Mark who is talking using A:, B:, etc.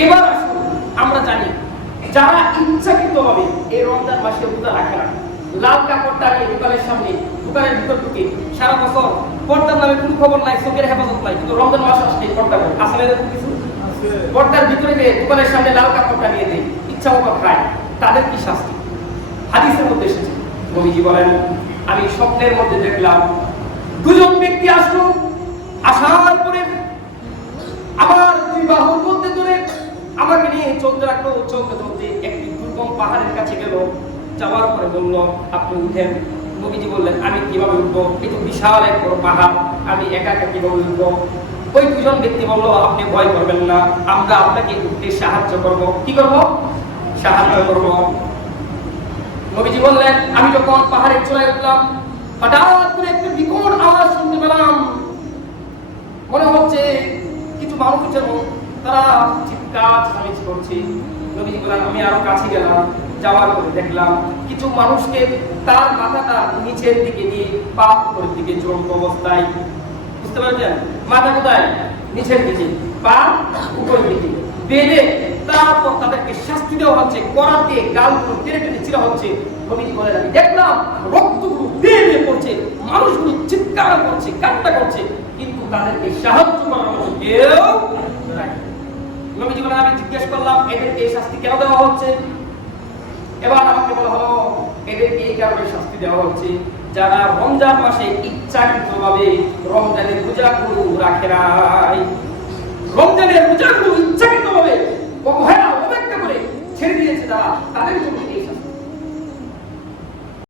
A: এবার আসুন আমরা জানি যারা ইচ্ছাকৃতভাবে এই রমজান মাসে রোজা রাখে না। লাল কাপড়টা নিয়ে দোকানের সামনে দোকানের ভিতর ঢুকে সারা বছর পর্দার নামে কোনো খবর নাই চোখের হেফাজত নাই কিন্তু রমজান মাস আসলে পর্দা করে আসলে এরকম কিছু? পর্দার ভিতরে গিয়ে দোকানের সামনে লাল কাপড়টা নিয়ে দেয় ইচ্ছা মতো খায়। তাদের কি শাস্তি? হাদিসের মধ্যে এসেছে। নবীজি বলেন আমি স্বপ্নের মধ্যে দেখলাম দুজন ব্যক্তি আসলো আসার পরে আমার দুই বাহুর মধ্যে ধরে আমাকে নিয়ে চলতে রাখল চলতে চলতে একটি দুর্গম পাহাড়ের কাছে গেল। যাওয়ার পরে বলল, আপনি উঠেন। নবীজি বললেন, আমি কীভাবে উঠবো? এই তো বিশাল এক বড় পাহাড়। আমি একা একা কীভাবে উঠবো? ওই দুজন ব্যক্তি বলল, আপনি ভয় করবেন না। আমরা আপনাকে উঠতে সাহায্য করব। কি করব? সাহায্য করব। নবীজি বললেন, আমি যখন পাহাড়ে চলে উঠলাম, হঠাৎ করে একটা বিকট আওয়াজ শুনতে পেলাম। মনে হচ্ছে কিছু মানুষ যেমন তারা চিৎকার করছে, নবীজি আমি আরও কাছে গেলাম, যাওয়ার পরে দেখলাম কিছু মানুষকে তার মাথাটা নিচের দিকে উপরের দিকে অবস্থায়। বুঝতে পারছেন মাথা কোথায়? নিচের দিকে পা উপরের দিকে। বেঁধে তারপর তাদেরকে শাস্তি দেওয়া হচ্ছে দিয়ে গালগুলো টেনে টেনে চিরা হচ্ছে। নবীজি আমি দেখলাম রক্তগুলো বেয়ে পড়ছে, মানুষগুলো চিৎকার করছে, কান্না করছে, কিন্তু তাদেরকে সাহায্য করার মতো কেউ নবীজি বলেন আমি জিজ্ঞেস করলাম, এদেরকে এই শাস্তি কেন দেওয়া হচ্ছে? এবার আমাকে বলা হলো, এদেরকে এই কারণে শাস্তি দেওয়া হচ্ছে যারা রমজান মাসে ইচ্ছাকৃতভাবে রমজানের পূজাগুলো রাখে নাই। রমজানের পূজাগুলো ইচ্ছাকৃতভাবে